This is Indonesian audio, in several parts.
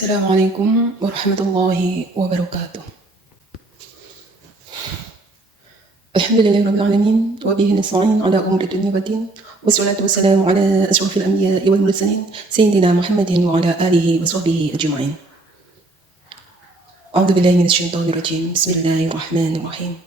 Assalamualaikum warahmatullahi wabarakatuh. Alhamdulillahirrabbilalamin. Wabihi nasta'in ala umuri dunya waddin. Wassalatu wassalamu ala ashrafil anbiya'i wal mursalin Sayyidina Muhammadin wa ala alihi wa sahbihi ajma'in. A'udzu billahi minasy syaithanir rajim. Bismillahirrahmanirrahim.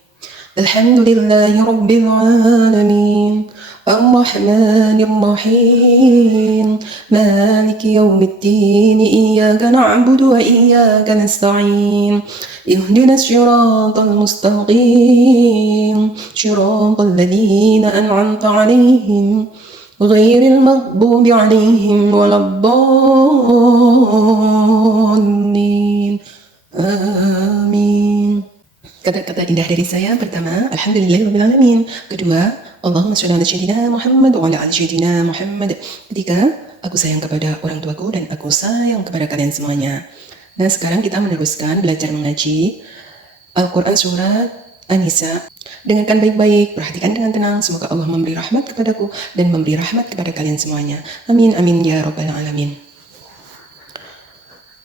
Alhamdulillahi rabbil alamin. Ar-Rahmanir Rahim. Maliki yaumiddin. Iyyaka na'budu wa iyyaka nasta'in. اهدنا الصراط المستقيم صراط الذين أنعمت عليهم غير المغضوب عليهم ولا الضالين آمين. Kata-kata indah dari saya pertama, Alhamdulillahirrabbilalamin. Kedua, Allahumma sholli ala sayyidina Muhammad wa ala ali sayyidina Muhammad. Ketiga, aku sayang kepada orang tuaku dan aku sayang kepada kalian semuanya. Nah, sekarang kita meneruskan belajar mengaji Al-Quran Surat An-Nisa. Dengarkan baik-baik, perhatikan dengan tenang. Semoga Allah memberi rahmat kepadaku dan memberi rahmat kepada kalian semuanya. Amin, amin, ya rabbal alamin.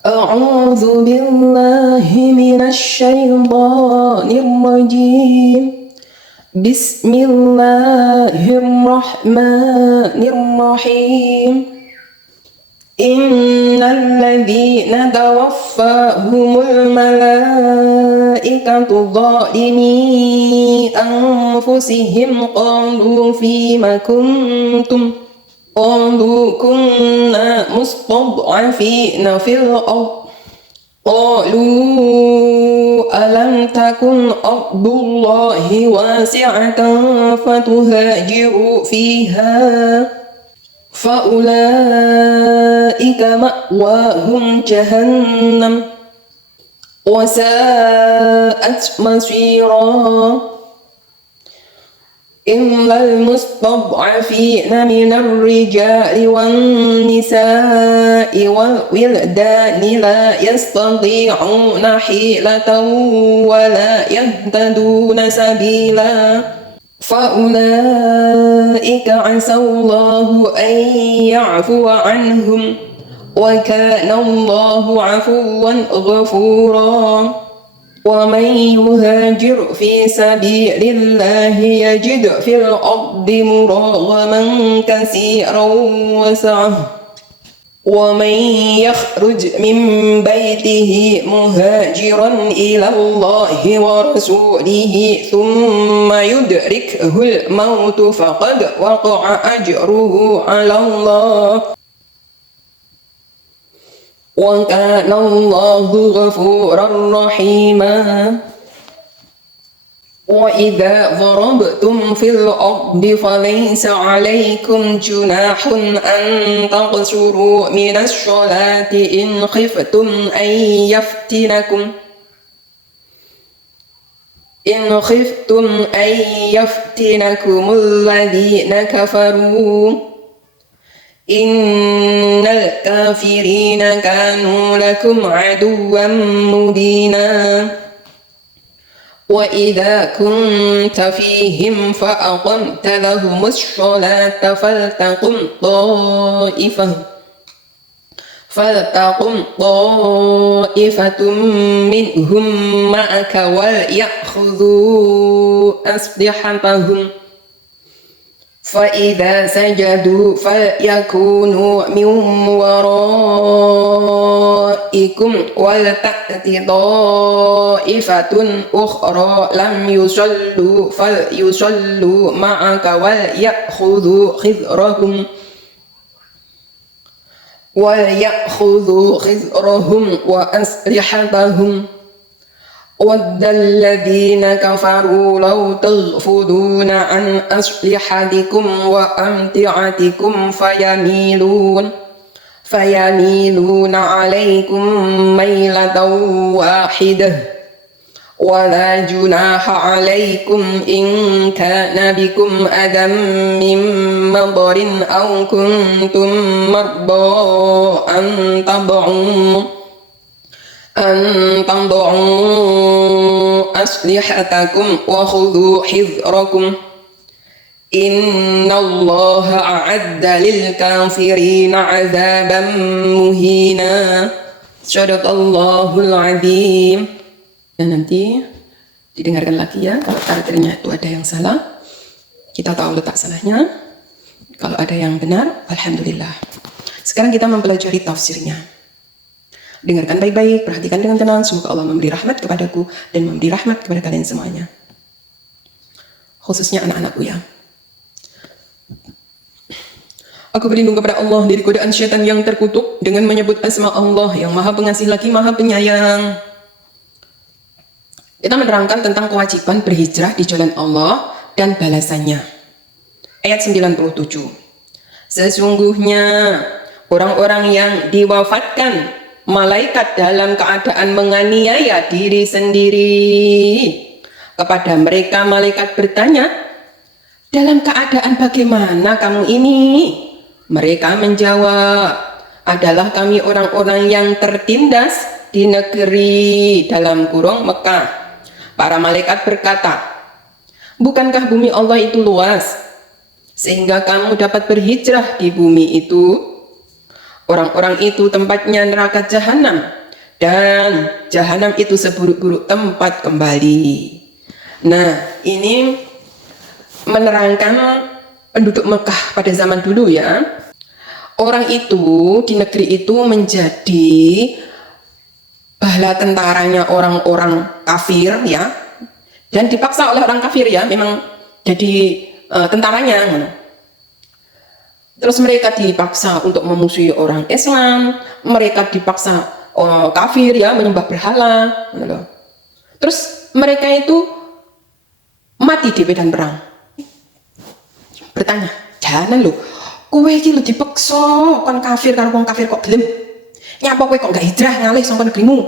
A'udzu billahi minasy syaithanir rajim. Bismillahirrahmanirrahim. Innalladzina tawaffahumul malaikatu zalimi anfusihim qalu fima kuntum qalu kunna mustad'afina fil ard qalu alam takun ardullahi wasi'atan fatuhajiru fiha fa'ulaika ma'wahum jahannam wa sa'at masira illal mustad'afina minar rijali wan nisa'i wal wildani la yastati'una hilatan wa la yahtaduna sabila فَأُولَئِكَ عَسَى اللَّهُ أَن يَعْفُوَ عَنْهُمْ وَكَانَ اللَّهُ عَفُوًّا غَفُورًا وَمَن يُهَاجِرْ فِي سَبِيلِ اللَّهِ يَجِدْ فِي الْأَرْضِ مُرَاغَمًا كَثِيرًا وَسَعَةً وَمَن يَخْرُجْ مِن بَيْتِهِ مُهَاجِرًا إِلَى اللَّهِ وَرَسُولِهِ ثُمَّ يُدْرِكْهُ الْمَوْتُ فَقَدْ وَقَعَ أَجْرُهُ عَلَى اللَّهِ وَكَانَ اللَّهُ غَفُورًا رَّحِيمًا. وَإِذَا ضَرَبْتُمْ فِي الْأَرْضِ فَلَيْسَ عَلَيْكُمْ جُنَاحٌ أَن تَقْصُرُوا مِنَ الصَّلَاةِ إِنْ خِفْتُمْ أَن يَفْتِنَكُمُ الَّذِينَ كَفَرُوا إِنَّ الْكَافِرِينَ كَانُوا لَكُمْ عَدُوًّا مُّبِينًا. وَإِذَا كُنْتَ فِيهِمْ فَأَقَمْتَ لَهُمُ الصَّلَاةَ فَلْتَقُمْ طَائِفَةٌ مِّنْهُمْ مَعَكَ وَلْيَأْخُذُوا أَسْلِحَتَهُمْ فَإِذَا سَجَدُوا فَلْيَكُونُوا مِنْ وَرَائِكُمْ وَلْتَأْتِ طَائِفَةٌ أُخْرَى لَمْ يُصَلُّوا فَلْيُصَلُّوا مَعَكَ وَلْيَأْخُذُوا خِذْرَهُمْ وَأَسْلِحَتَهُمْ وَدَّ الَّذِينَ كَفَرُوا لَوْ تَغْفُلُونَ عَنْ أَسْلِحَتِكُمْ وَأَمْتِعَتِكُمْ فَيَمِيلُونَ عَلَيْكُمْ مَيْلَةً وَاحِدَةً وَلَا جُنَاحَ عَلَيْكُمْ إِنْ كَانَ بِكُمْ أَذًى مِّن مَّطَرٍ أَوْ كُنتُم مَّرْضَىٰ أَن تَضَعُوا أَسْلِحَتَكُمْ وَخُذُوا حِذْرَكُمْ إِنَّ اللَّهَ أَعَدَّ لِلْكَافِرِينَ عَذَابًا مُهِينًا. Shadaqallahul azim. Dan nanti didengarkan lagi ya, kalau karakternya itu ada yang salah, kita tahu letak salahnya. Kalau ada yang benar, alhamdulillah. Sekarang kita mempelajari tafsirnya. Dengarkan baik-baik, perhatikan dengan tenang. Semoga Allah memberi rahmat kepadaku dan memberi rahmat kepada kalian semuanya. Khususnya anak-anakku ya. Aku berlindung kepada Allah dari godaan syaitan yang terkutuk dengan menyebut asma Allah yang maha pengasih lagi maha penyayang. Kita menerangkan tentang kewajiban berhijrah di jalan Allah dan balasannya. Ayat 97. Sesungguhnya orang-orang yang diwafatkan malaikat dalam keadaan menganiaya diri sendiri. Kepada mereka malaikat bertanya, dalam keadaan bagaimana kamu ini? Mereka menjawab, adalah kami orang-orang yang tertindas di negeri dalam kurung Mekah. Para malaikat berkata, bukankah bumi Allah itu luas, sehingga kamu dapat berhijrah di bumi itu? Orang-orang itu tempatnya neraka jahanam, dan jahanam itu seburuk-buruk tempat kembali. Nah, ini menerangkan penduduk Mekah pada zaman dulu ya. Orang itu di negeri itu menjadi bala tentaranya orang-orang kafir ya, dan dipaksa oleh orang kafir ya, memang jadi tentaranya. Terus mereka dipaksa untuk memusuhi orang Islam, mereka dipaksa kafir ya, menyembah berhala. Terus mereka itu mati di medan perang. Bertanya, jangan lo, kowe iki lho dipaksa kon kafir karo wong kafir kok gelem. Nyapa kowe kok gak hijrah ngalih saka negerimu?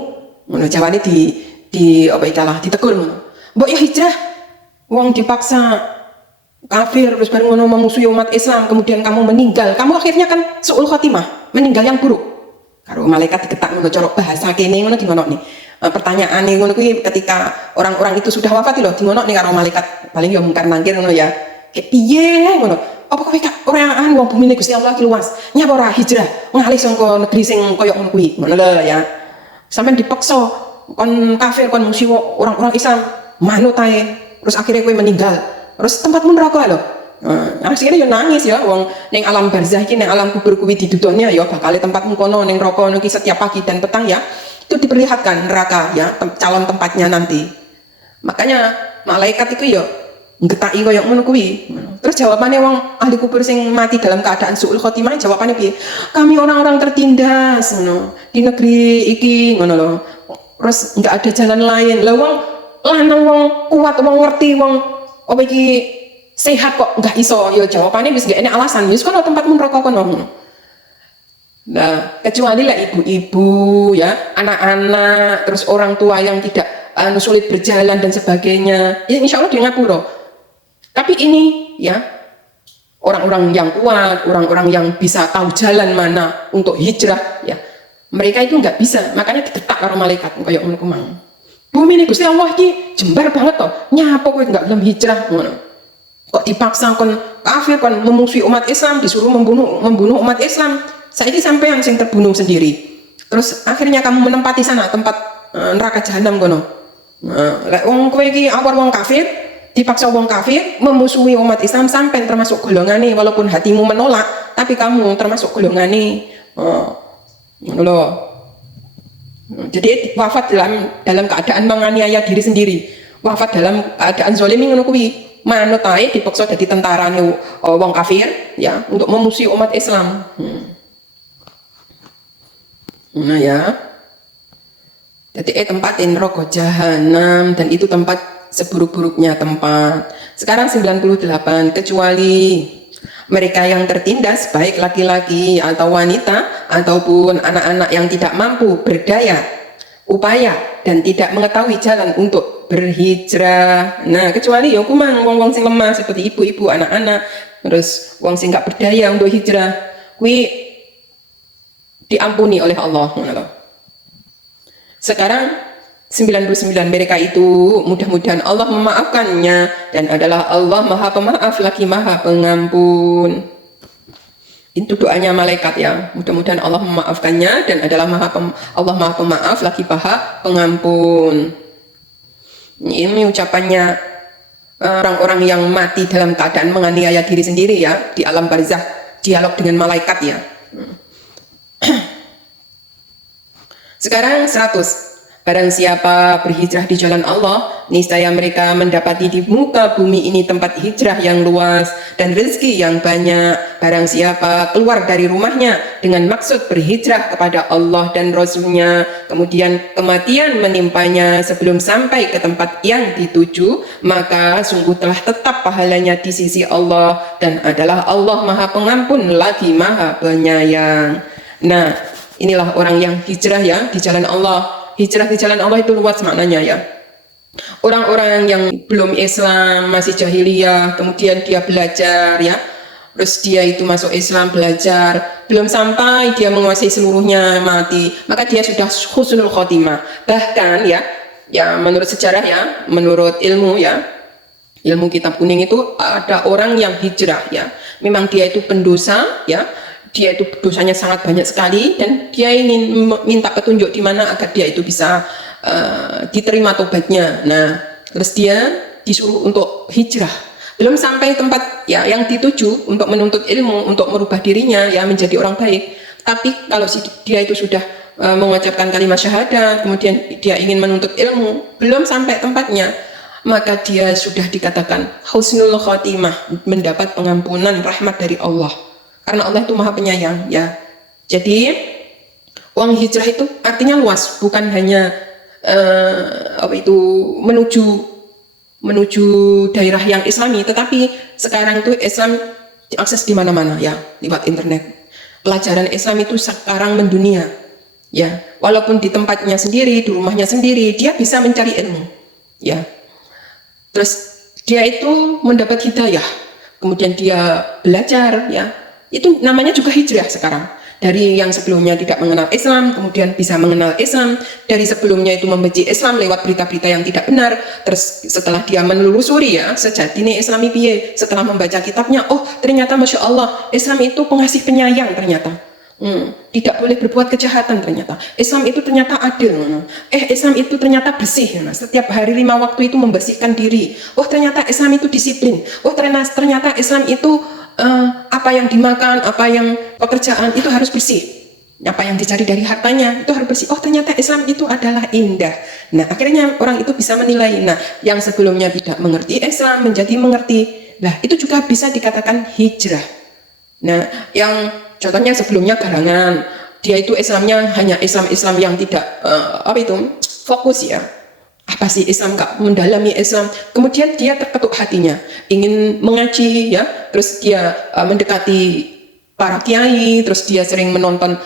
Ngono jawane di apa ikalah ditegur ngono. Mbok ya hijrah. Wong dipaksa kafir terus bareng ngono memusuhi umat Islam, kemudian kamu meninggal. Kamu akhirnya kan suul khotimah, meninggal yang buruk. Karo malaikat diketak ngono cara bahasa kene ngono gimana nih? Pertanyaane ngono kuwi ketika orang-orang itu sudah wafat lho, di ngono nih karo malaikat paling ya mungkar nangkir ngono ya. Kayak piye ngono. Apa kowe kak orang wong bumi Gusti Allah ki luas. Nyapa ora hijrah ngalih saka negeri sing koyo ngono kuwi. Ngono lho ya. Sampeyan dipaksa kon kafir kon musuh orang-orang Islam, manut ae. Terus akhirnya kowe meninggal. Terus tempatmu neraka lho. Akhirnya yo nangis ya wong ning alam barzah iki ning alam kubur kuwi di dunia ya bakal tempatmu kono ning neraka ngono ki setiap pagi dan petang ya. Itu diperlihatkan neraka ya, calon tempatnya nanti. Makanya malaikat itu ya ngetaki koyo ngono kuwi. Terus jawabannya wong ahli kubur sing mati dalam keadaan suul khotimah, jawabannya piye? Kami orang-orang tertindas ngono di negeri iki ngono lho. Terus enggak ada jalan lain. Lah wong lanang wong kuat wong ngerti wong apa iki sehat kok enggak iso. Ya jawabannya wis gak enek alasan. Wis kono tempatmu neraka kono. Nah, kecuali lah ibu-ibu ya, anak-anak, terus orang tua yang tidak sulit berjalan dan sebagainya. Ya insya Allah dia ngapura. Tapi ini ya orang-orang yang kuat, orang-orang yang bisa tahu jalan mana untuk hijrah ya, mereka itu nggak bisa, makanya digetak karo malaikat kayak ngono kumang. Bumi ini Gusti Allah iki jembar banget toh, nyapa kowe nggak belum hijrah ngono. Kok dipaksa kon kafir kon memusuhi umat Islam, disuruh membunuh umat Islam. Saiki sampean sing terbunuh sendiri. Terus akhirnya kamu menempati sana tempat neraka jahanam kono. Lek wong kowe iki awar wong kafir, dipaksa wong kafir memusuhi umat Islam sampai termasuk golongane walaupun hatimu menolak tapi kamu termasuk golongane ngono lho. Jadi wafat dalam keadaan menganiaya diri sendiri, wafat dalam keadaan zalimi ngono kuwi. Manut ae dipaksa dadi tentarane wong kafir ya untuk memusuhi umat Islam. Nah ya. Jadi tempatin neraka jahanam dan itu tempat seburuk-buruknya tempat. Sekarang 98, kecuali mereka yang tertindas baik laki-laki atau wanita ataupun anak-anak yang tidak mampu berdaya upaya dan tidak mengetahui jalan untuk berhijrah. Nah kecuali ya kumang wong-wong sing lemah seperti ibu-ibu, anak-anak, terus wong sing gak berdaya untuk hijrah kuwi diampuni oleh Allah. Sekarang 99 mereka itu mudah-mudahan Allah memaafkannya dan adalah Allah Maha Pemaaf lagi Maha Pengampun. Itu doanya malaikat ya. Mudah-mudahan Allah memaafkannya dan adalah Allah Maha Pemaaf lagi Maha Pengampun. Ini ucapannya orang-orang yang mati dalam keadaan menganiaya diri sendiri ya di alam barzakh, dialog dengan malaikat ya. Sekarang 100. Barang siapa berhijrah di jalan Allah, niscaya mereka mendapati di muka bumi ini tempat hijrah yang luas dan rezeki yang banyak. Barang siapa keluar dari rumahnya dengan maksud berhijrah kepada Allah dan Rasul-Nya, kemudian kematian menimpanya sebelum sampai ke tempat yang dituju, maka sungguh telah tetap pahalanya di sisi Allah dan adalah Allah Maha Pengampun lagi Maha Penyayang. Nah, inilah orang yang hijrah ya di jalan Allah. Hijrah di jalan Allah itu luas maknanya ya. Orang-orang yang belum Islam, masih jahiliyah, kemudian dia belajar ya, terus dia itu masuk Islam, belajar, belum sampai dia menguasai seluruhnya, mati, maka dia sudah husnul khotimah. Bahkan ya menurut sejarah ya, menurut ilmu ya, ilmu kitab kuning itu ada orang yang hijrah ya, memang dia itu pendosa ya, dia itu dosanya sangat banyak sekali dan dia ingin minta petunjuk di mana agar dia itu bisa diterima tobatnya. Nah, terus dia disuruh untuk hijrah, belum sampai tempat ya yang dituju untuk menuntut ilmu, untuk merubah dirinya ya menjadi orang baik. Tapi kalau dia itu sudah mengucapkan kalimat syahadat, kemudian dia ingin menuntut ilmu, belum sampai tempatnya, maka dia sudah dikatakan husnul khotimah, mendapat pengampunan rahmat dari Allah. Karena Allah itu Maha Penyayang ya. Jadi uang hijrah itu artinya luas, bukan hanya menuju daerah yang Islami, tetapi sekarang itu Islam diakses di mana-mana ya lewat internet. Pelajaran Islam itu sekarang mendunia ya. Walaupun di tempatnya sendiri, di rumahnya sendiri, dia bisa mencari ilmu ya. Terus dia itu mendapat hidayah, kemudian dia belajar ya. Itu namanya juga hijrah sekarang. Dari yang sebelumnya tidak mengenal Islam, kemudian bisa mengenal Islam. Dari sebelumnya itu membenci Islam lewat berita-berita yang tidak benar. Terus setelah dia menelusuri ya, sejatinya Islami piye, setelah membaca kitabnya, oh ternyata Masya Allah, Islam itu pengasih penyayang ternyata. Tidak boleh berbuat kejahatan ternyata. Islam itu ternyata adil. Islam itu ternyata bersih. Setiap hari 5 waktu itu membersihkan diri. Oh ternyata Islam itu disiplin. Oh ternyata Islam itu apa yang dimakan, apa yang pekerjaan itu harus bersih. Apa yang dicari dari hartanya itu harus bersih. Oh ternyata Islam itu adalah indah. Nah akhirnya orang itu bisa menilai. Nah yang sebelumnya tidak mengerti Islam menjadi mengerti. Nah itu juga bisa dikatakan hijrah. Nah yang contohnya sebelumnya garangan, dia itu Islamnya hanya Islam yang tidak fokus ya. Apa sih Islam, gak mendalami Islam, kemudian dia terketuk hatinya ingin mengaji ya, terus dia mendekati para kiai, terus dia sering menonton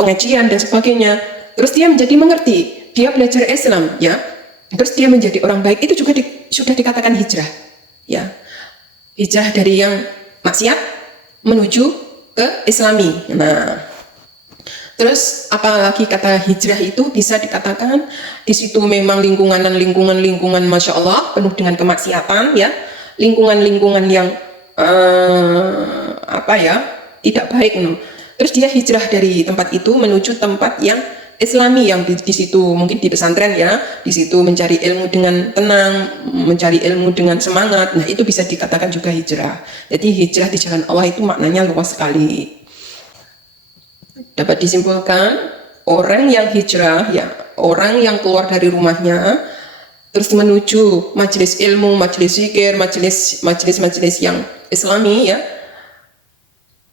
pengajian dan sebagainya, terus dia menjadi mengerti, dia belajar Islam ya, terus dia menjadi orang baik. Itu juga sudah dikatakan hijrah ya, hijrah dari yang maksiat menuju ke Islami. Nah terus apalagi kata hijrah itu bisa dikatakan di situ memang lingkungan Masya Allah penuh dengan kemaksiatan ya, lingkungan yang tidak baik. Terus dia hijrah dari tempat itu menuju tempat yang Islami, yang di situ mungkin di pesantren ya, di situ mencari ilmu dengan tenang, mencari ilmu dengan semangat. Nah itu bisa dikatakan juga hijrah. Jadi hijrah di jalan Allah itu maknanya luas sekali. Dapat disimpulkan orang yang hijrah ya, orang yang keluar dari rumahnya terus menuju majelis ilmu, majelis zikir, majelis yang Islami ya,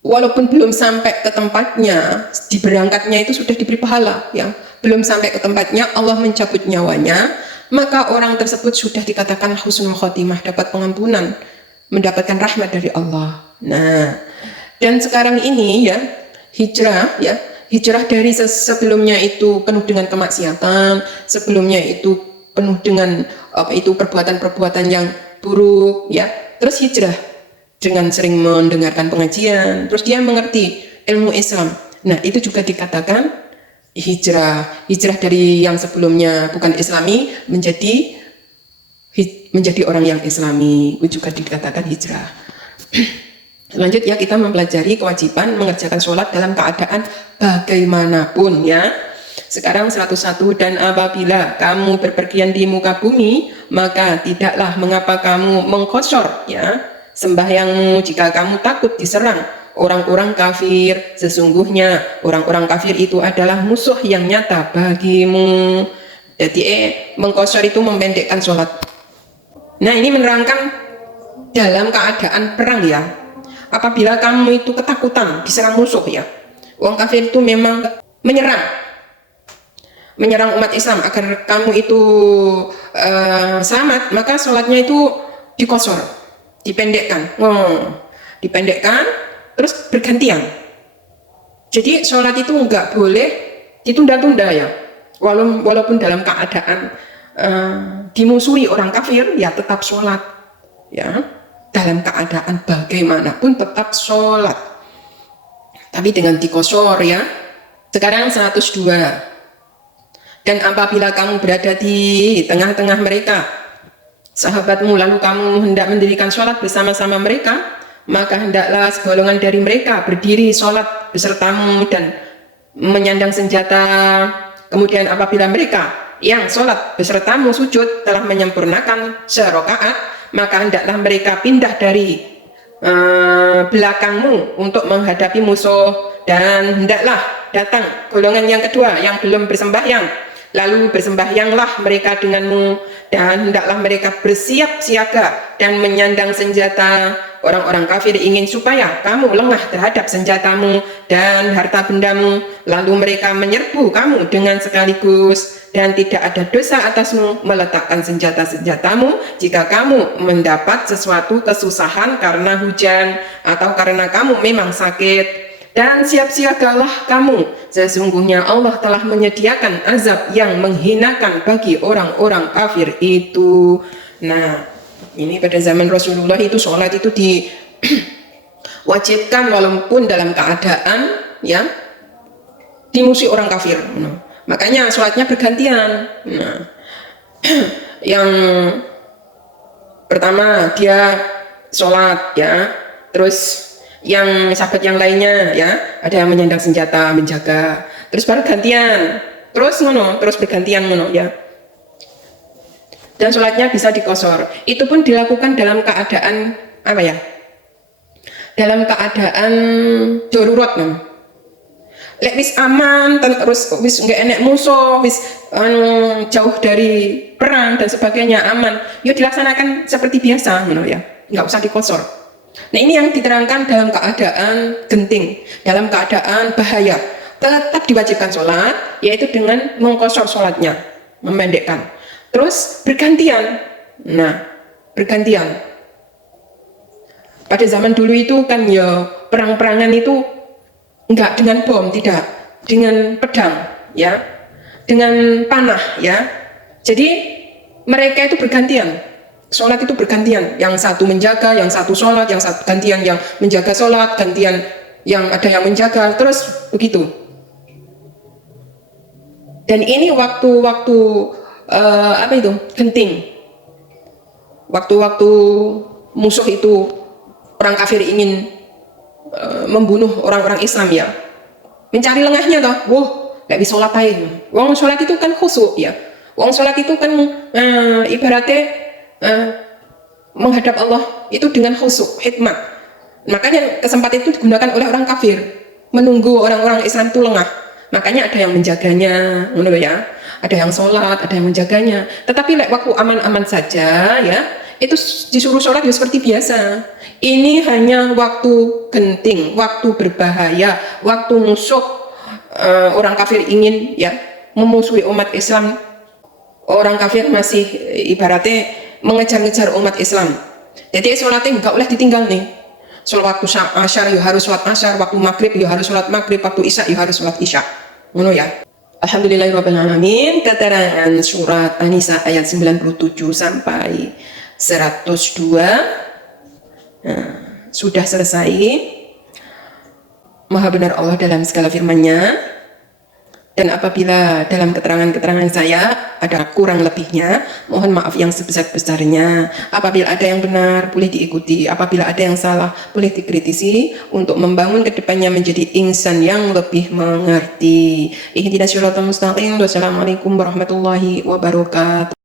walaupun belum sampai ke tempatnya, di berangkatnya itu sudah diberi pahala ya, belum sampai ke tempatnya Allah mencabut nyawanya, maka orang tersebut sudah dikatakan husnul khotimah, dapat pengampunan, mendapatkan rahmat dari Allah. Nah dan sekarang ini ya hijrah dari sebelumnya itu penuh dengan kemaksiatan, sebelumnya itu penuh dengan perbuatan-perbuatan yang buruk ya, terus hijrah dengan sering mendengarkan pengajian, terus dia mengerti ilmu Islam. Nah itu juga dikatakan hijrah dari yang sebelumnya bukan Islami menjadi orang yang Islami, itu juga dikatakan hijrah. Selanjutnya kita mempelajari kewajiban mengerjakan sholat dalam keadaan bagaimanapun ya. Sekarang 101, dan apabila kamu berpergian di muka bumi, maka tidaklah mengapa kamu mengqashar ya sembahyangmu jika kamu takut diserang orang-orang kafir. Sesungguhnya orang-orang kafir itu adalah musuh yang nyata bagimu. Jadi mengqashar itu memendekkan sholat. Nah, ini menerangkan dalam keadaan perang ya. Apabila kamu itu ketakutan diserang musuh ya, orang kafir itu memang menyerang umat Islam agar kamu itu selamat, maka sholatnya itu dikosor, dipendekkan, terus bergantian. Jadi sholat itu nggak boleh ditunda-tunda ya, walaupun dalam keadaan dimusuhi orang kafir ya tetap sholat ya. Dalam keadaan bagaimanapun tetap sholat, tapi dengan dikosor ya. Sekarang 102, dan apabila kamu berada di tengah-tengah mereka, sahabatmu, lalu kamu hendak mendirikan sholat bersama-sama mereka, maka hendaklah segolongan dari mereka berdiri sholat besertamu dan menyandang senjata. Kemudian apabila mereka yang sholat besertamu sujud telah menyempurnakan serokaat, maka hendaklah mereka pindah dari belakangmu untuk menghadapi musuh, dan hendaklah datang golongan yang kedua yang belum bersembahyang, lalu bersembahyanglah mereka denganmu, dan hendaklah mereka bersiap siaga dan menyandang senjata. Orang-orang kafir ingin supaya kamu lengah terhadap senjatamu dan harta bendamu, lalu mereka menyerbu kamu dengan sekaligus, dan tidak ada dosa atasmu meletakkan senjata-senjatamu jika kamu mendapat sesuatu kesusahan karena hujan atau karena kamu memang sakit. Dan siap-siagalah kamu, sesungguhnya Allah telah menyediakan azab yang menghinakan bagi orang-orang kafir itu. Nah, ini pada zaman Rasulullah itu sholat itu diwajibkan walaupun dalam keadaan ya dimusuhi orang kafir. Nah, makanya sholatnya bergantian. Nah, yang pertama dia sholat ya, terus yang sahabat yang lainnya ya ada yang menyandang senjata menjaga, terus baru gantian, terus bergantian ya. Dan sholatnya bisa dikosor. Itu pun dilakukan dalam keadaan apa ya? Dalam keadaan darurat kan. Lek wis aman, terus wis nggak enek musuh, wis jauh dari perang dan sebagainya, aman, yuk dilaksanakan seperti biasa ya, nggak usah dikosor. Nah, ini yang diterangkan dalam keadaan genting, dalam keadaan bahaya tetap diwajibkan sholat, yaitu dengan mengkosor sholatnya, memendekkan, terus bergantian. Nah, bergantian. Pada zaman dulu itu kan ya perang-perangan itu enggak dengan bom, tidak, dengan pedang ya, dengan panah ya. Jadi mereka itu bergantian. Sholat itu bergantian, yang satu menjaga, yang satu sholat, yang satu gantian yang menjaga sholat, gantian yang ada yang menjaga, terus begitu. Dan ini waktu-waktu genting, waktu-waktu musuh itu orang kafir ingin membunuh orang-orang Islam ya, mencari lengahnya toh, gak bisa sholat aja. Wong sholat itu kan khusyuk ya, wong sholat itu kan ibaratnya menghadap Allah itu dengan khusyuk, hikmat. Makanya kesempatan itu digunakan oleh orang kafir menunggu orang-orang Islam itu lengah. Makanya ada yang menjaganya, ya. Ada yang sholat, ada yang menjaganya. Tetapi waktu aman-aman saja ya, itu disuruh sholat ya seperti biasa. Ini hanya waktu genting, waktu berbahaya, waktu musuh orang kafir ingin ya memusuhi umat Islam. Orang kafir masih ibaratnya mengejar-ngejar umat Islam. Jadi sholatnya nggak boleh ditinggal nih. Sholat waktu asyar ya harus sholat asyar, waktu maghrib ya harus sholat maghrib, waktu isya ya harus sholat isya. Ngono ya. Alhamdulillahirrahmanirrahim. Keterangan surat An-Nisa ayat 97 sampai 102 sudah selesai. Maha benar Allah dalam segala firman-Nya. Dan apabila dalam keterangan-keterangan saya ada kurang lebihnya, mohon maaf yang sebesar-besarnya. Apabila ada yang benar, boleh diikuti. Apabila ada yang salah, boleh dikritisi untuk membangun kedepannya menjadi insan yang lebih mengerti. Ihdinas siratal mustaqim. Wassalamualaikum warahmatullahi wabarakatuh.